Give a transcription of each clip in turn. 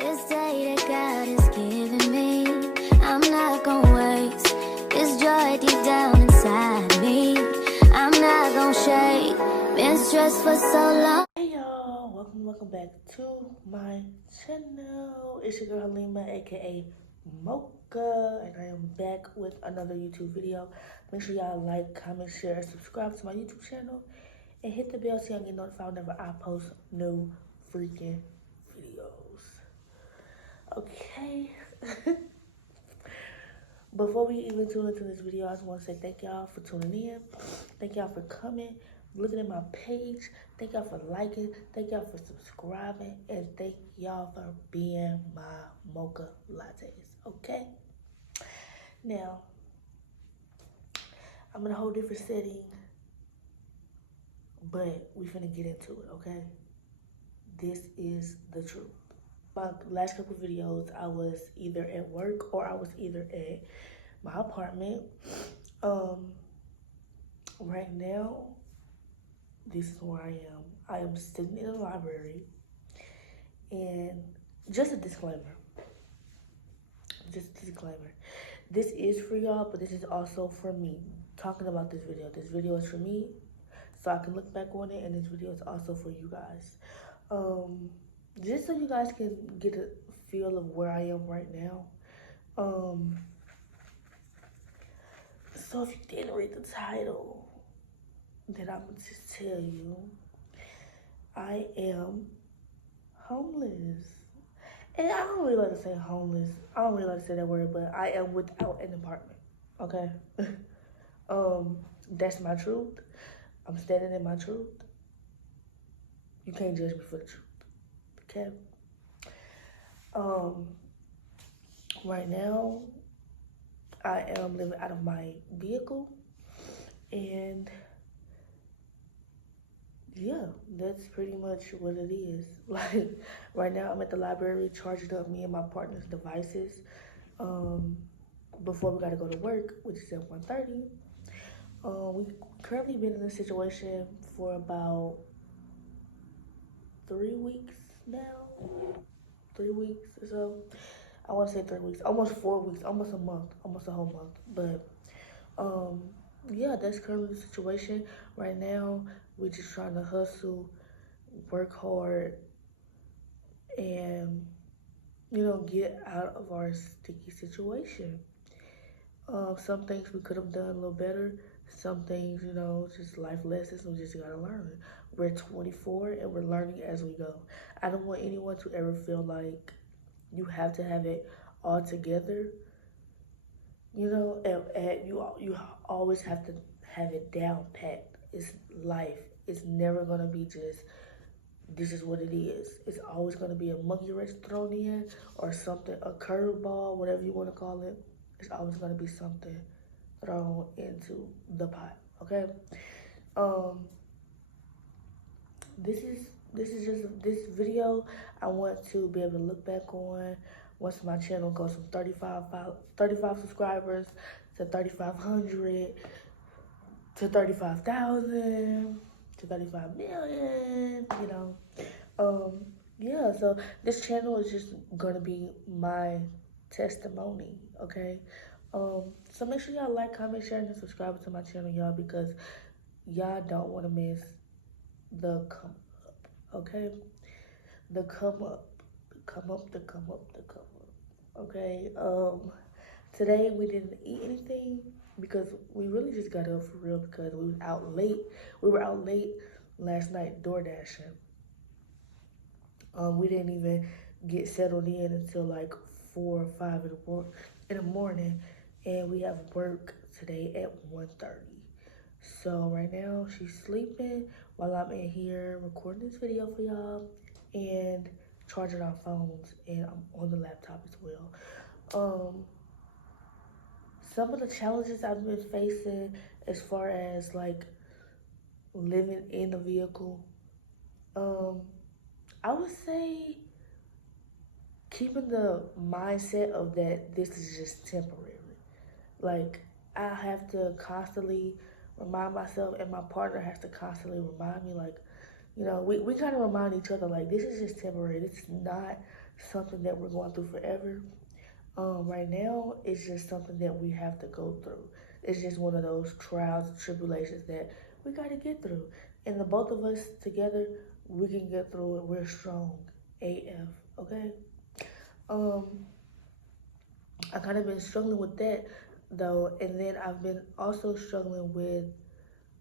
This day that God has given me, I'm not gonna waste this joy deep down inside me. I'm not gonna shake, been stressed for so long. Hey y'all, welcome back to my channel. It's your girl Halima, aka Mocha, and I am back with another YouTube video. Make sure y'all like, comment, share, and subscribe to my YouTube channel, and hit the bell so y'all get notified whenever I post new freaking videos. Okay. Before we even tune into this video, I just want to say thank y'all for tuning in. Thank y'all for coming, looking at my page. Thank y'all for liking. Thank y'all for subscribing. And thank y'all for being my mocha lattes. Okay? Now, I'm in a whole different setting, but we finna get into it, okay? This is the truth. My last couple videos, I was either at work or I was either at my apartment. Right now, this is where I am. I am sitting in a library, and just a disclaimer. This is for y'all, but this is also for me. Talking about this video. This video is for me, so I can look back on it, and this video is also for you guys. Just so you guys can get a feel of where I am right now. So if you didn't read the title, then I'm gonna just tell you, I am homeless. And I don't really like to say homeless. I don't really like to say that word, but I am without an apartment. Okay? That's my truth. I'm standing in my truth. You can't judge me for the truth. Okay? Right now, I am living out of my vehicle, and yeah, that's pretty much what it is. Like, right now I'm at the library charging up me and my partner's devices before we gotta go to work, which is at 1:30. We currently been in this situation for about 3 weeks now. 3 weeks or so. I want to say 3 weeks, almost 4 weeks, almost a month, almost a whole month. But yeah, that's currently the situation. Right now, we're just trying to hustle, work hard, and, you know, get out of our sticky situation. Some things we could have done a little better. Some things, you know, just life lessons we just gotta learn. We're 24 and we're learning as we go. I don't want anyone to ever feel like you have to have it all together. You know, and you always have to have it down packed. It's life. It's never gonna be just, this is what it is. It's always gonna be a monkey wrench thrown in, or something, a curveball, whatever you wanna call it. It's always gonna be something thrown into the pot, okay? This video I want to be able to look back on once my channel goes from 35 subscribers to 3,500 to 35,000 to 35 million, you know. Yeah, so this channel is just gonna be my testimony, okay? So make sure y'all like, comment, share, and subscribe to my channel, y'all, because y'all don't want to miss the come up, okay? The come up, okay? Today we didn't eat anything because we really just got up for real because we was out late. We were out late last night door dashing. We didn't even get settled in until like 4 or 5 in the morning, and we have work today at 1:30. So right now she's sleeping while I'm in here recording this video for y'all and charging our phones, and I'm on the laptop as well. Some of the challenges I've been facing as far as like living in a vehicle, I would say keeping the mindset of that this is just temporary. Like, I have to constantly remind myself, and my partner has to constantly remind me, like, you know, we kind of remind each other, like, this is just temporary. This is not something that we're going through forever. Right now, it's just something that we have to go through. It's just one of those trials and tribulations that we got to get through. And the both of us together, we can get through it. We're strong. AF. Okay? Um, I kind of been struggling with that though. And then I've been also struggling with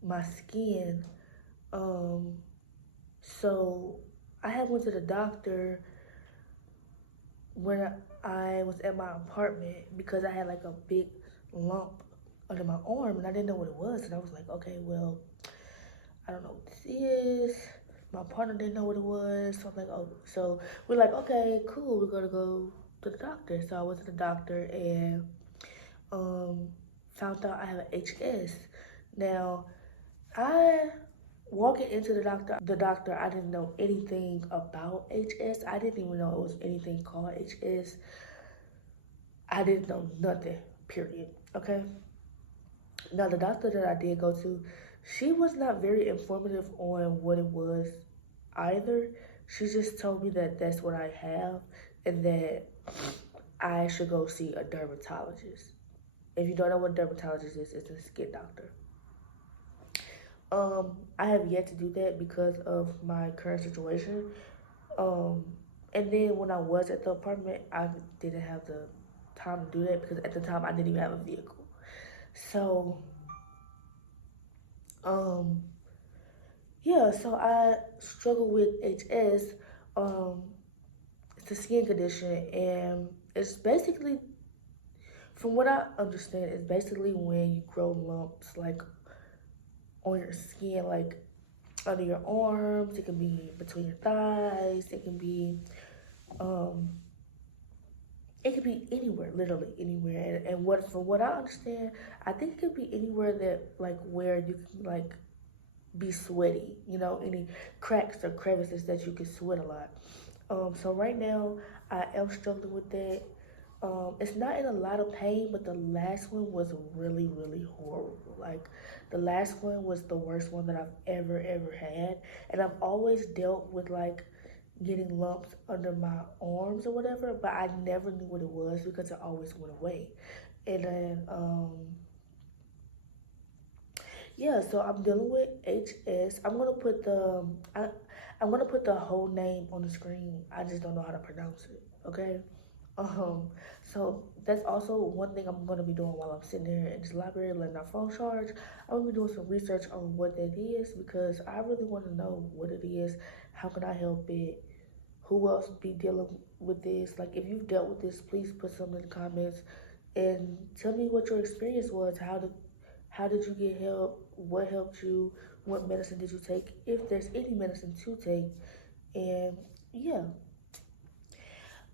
my skin. Um, so I had went to the doctor when I was at my apartment because I had like a big lump under my arm and I didn't know what it was. And I was like, okay, well, I don't know what this is. My partner didn't know what it was. So I'm like, oh, so we're like, okay, cool. We're going to go to the doctor. So I went to the doctor and um, found out I have an HS. Now, I walking into the doctor, I didn't know anything about HS. I didn't even know it was anything called HS. I didn't know nothing, period. Okay. Now, the doctor that I did go to, she was not very informative on what it was either. She just told me that that's what I have and that I should go see a dermatologist. If you don't know what a dermatologist is, it's a skin doctor. I have yet to do that because of my current situation. Um, and then when I was at the apartment, I didn't have the time to do that because at the time I didn't even have a vehicle. So, um, yeah, so I struggle with HS. Um, it's a skin condition, and it's basically, from what I understand, it's basically when you grow lumps like on your skin, like under your arms. It can be between your thighs. Um, it could be anywhere, literally anywhere. And what from what I understand, I think it could be anywhere that like where you can like be sweaty, any cracks or crevices that you can sweat a lot. So right now I am struggling with that. It's not in a lot of pain, but the last one was really, really horrible. Like the last one was the worst one that I've ever had. And I've always dealt with like getting lumps under my arms or whatever, but I never knew what it was because it always went away. And then yeah, so I'm dealing with HS. I'm gonna put the whole name on the screen. I just don't know how to pronounce it. Okay. Um. So that's also one thing I'm gonna be doing while I'm sitting here in this library letting our phone charge. I'm gonna be doing some research on what that is because I really want to know what it is. How can I help it? Who else be dealing with this? Like, if you've dealt with this, please put some in the comments and tell me what your experience was. How did you get help? What helped you? What medicine did you take? If there's any medicine to take, and yeah.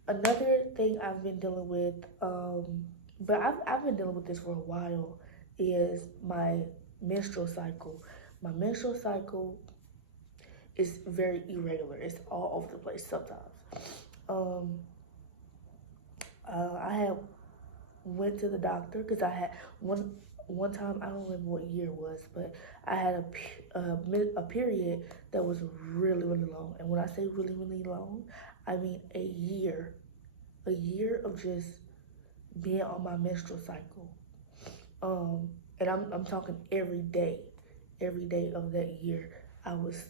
Another thing I've been dealing with, but I've been dealing with this for a while, is my menstrual cycle. My menstrual cycle is very irregular. It's all over the place sometimes. Um, I had went to the doctor because I had one time, I don't remember what year it was, but I had a period that was really, really long. And when I say really, really long, I mean a year of just being on my menstrual cycle. And I'm talking every day of that year, I was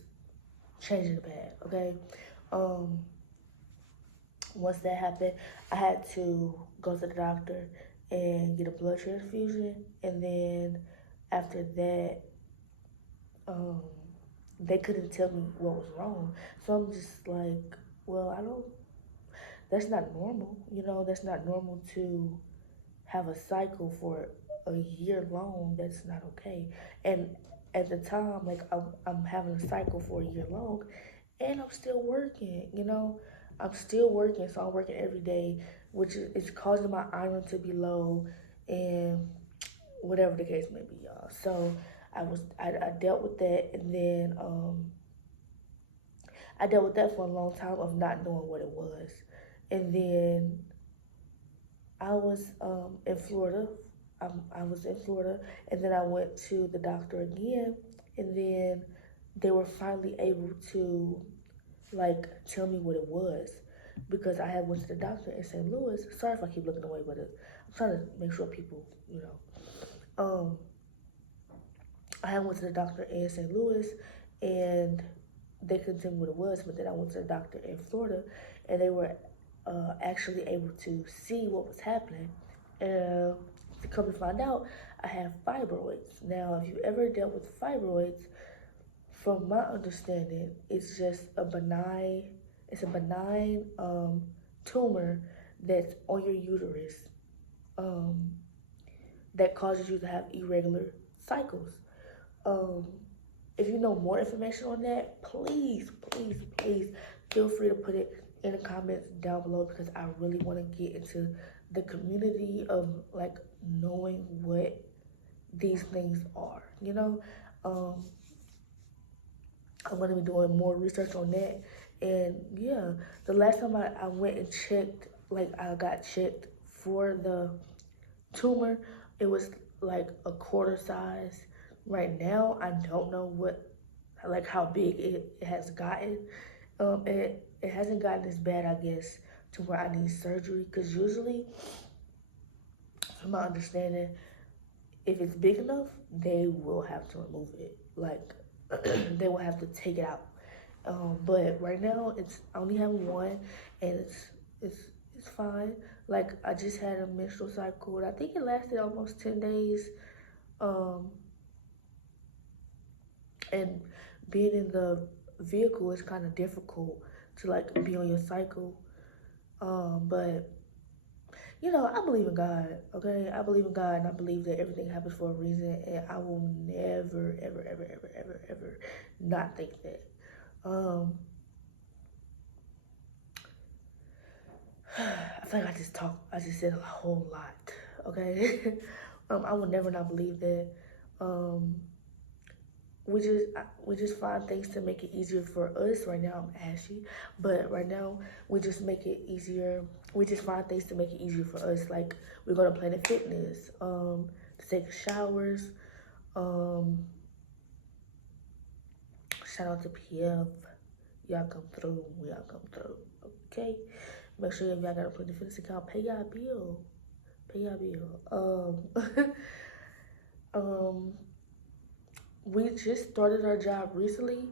changing the pad. Okay. Um, Once that happened, I had to go to the doctor and get a blood transfusion. And then after that, um, they couldn't tell me what was wrong. So I'm just like, well, that's not normal. That's not normal to have a cycle for a year long. That's not okay. And at the time, like I'm having a cycle for a year long, and I'm still working. I'm still working, so I'm working every day, which is causing my iron to be low, and whatever the case may be, y'all. So I dealt with that, and then I dealt with that for a long time of not knowing what it was, and then I was in Florida. I was in Florida, and then I went to the doctor again, and then they were finally able to like tell me what it was. because I had went to the doctor in St. Louis. Sorry if I keep looking away, but I'm trying to make sure people, um, I had went to the doctor in St. Louis, and they couldn't tell me what it was. But then I went to the doctor in Florida, and they were actually able to see what was happening. And to come to find out, I have fibroids. Now, if you ever dealt with fibroids, from my understanding, it's just a benign tumor that's on your uterus um, that causes you to have irregular cycles. Um, if you know more information on that, please, please, please feel free to put it in the comments down below, because I really want to get into the community of like knowing what these things are, I'm going to be doing more research on that. And yeah, the last time I went and checked, like I got checked for the tumor, it was like a quarter size. Right now, I don't know like how big it has gotten. It hasn't gotten as bad, I guess, to where I need surgery. Because usually, from my understanding, if it's big enough, they will have to remove it. Like, they will have to take it out. But right now, it's I only have one, and it's it's fine. Like, I just had a menstrual cycle, and I think it lasted almost 10 days. Um, and being in the vehicle is kind of difficult to like be on your cycle. But I believe in God, okay? I believe in God, and I believe that everything happens for a reason, and I will never, ever, ever, ever, ever, ever not think that. Um, I feel like I just said a whole lot, okay? I will never not believe that. Um, we just find things to make it easier for us. Right now I'm ashy, but right now we just make it easier. We just find things to make it easier for us. Like, we go to Planet Fitness, to take showers. Um, Shout out to PF. Y'all come through. Y'all come through. Okay. Make sure if y'all got a Planet Fitness account, pay y'all bill. Pay y'all bill. Um, we just started our job recently.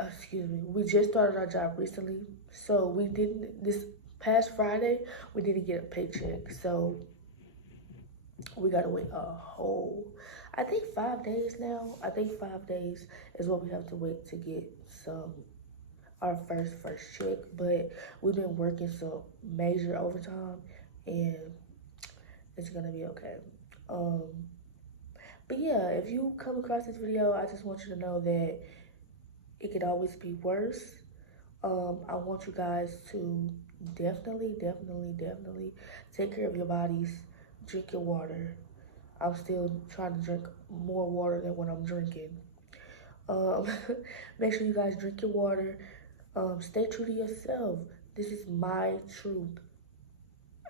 Excuse me. We just started our job recently, so we didn't. This past Friday, we didn't get a paycheck, so we gotta wait a whole. I think 5 days now. I think 5 days is what we have to wait to get some our first check. But we've been working some major overtime, and it's gonna be okay. Um, but yeah, if you come across this video, I just want you to know that it could always be worse. I want you guys to definitely, definitely, definitely take care of your bodies. Drink your water. I'm still trying to drink more water than what I'm drinking. Um, Make sure you guys drink your water. Stay true to yourself. This is my truth.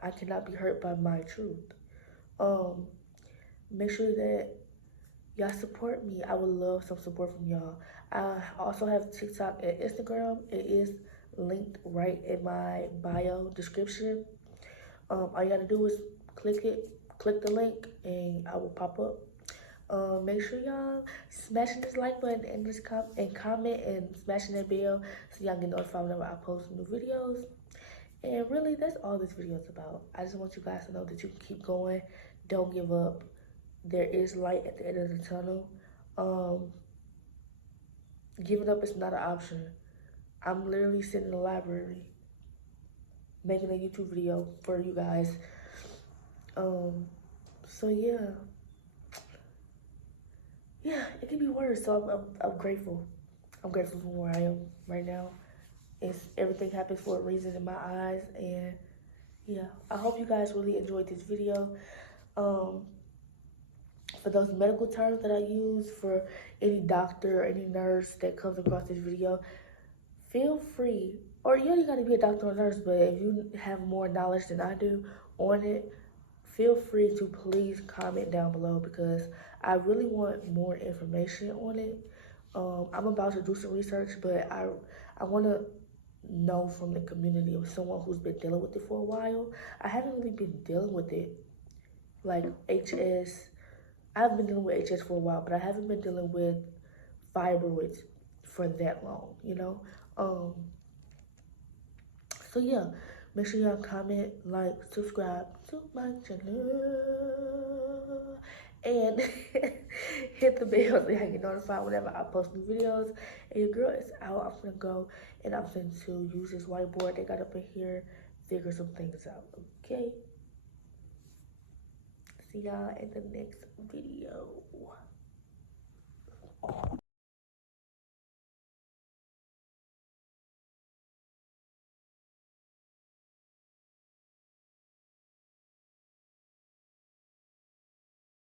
I cannot be hurt by my truth. Um, Make sure that y'all support me. I would love some support from y'all. I also have TikTok and Instagram. It is linked right in my bio description. All you gotta do is click the link, and I will pop up. Make sure y'all smashing this like button and just comment and smashing that bell so y'all get notified whenever I post new videos. And really, that's all this video is about. I just want you guys to know that you can keep going. Don't give up. There is light at the end of the tunnel. Giving up is not an option. I'm literally sitting in the library making a YouTube video for you guys. So yeah, it can be worse. So I'm grateful. I'm grateful for where I am right now. It's everything happens for a reason in my eyes, and yeah, I hope you guys really enjoyed this video. For those medical terms that I use, for any doctor or any nurse that comes across this video, feel free, or you don't gotta be a doctor or nurse, but if you have more knowledge than I do on it, feel free to please comment down below, because I really want more information on it. I'm about to do some research, but I want to know from the community of someone who's been dealing with it for a while. I haven't really been dealing with it like HS. I've been dealing with HS for a while, but I haven't been dealing with fibroids for that long, you know? So yeah, make sure y'all comment, like, subscribe to my channel, and hit the bell so y'all get notified whenever I post new videos. And your girl is out. I'm gonna go and I'm going to use this whiteboard they got up in here, figure some things out. Okay. See y'all in the next video.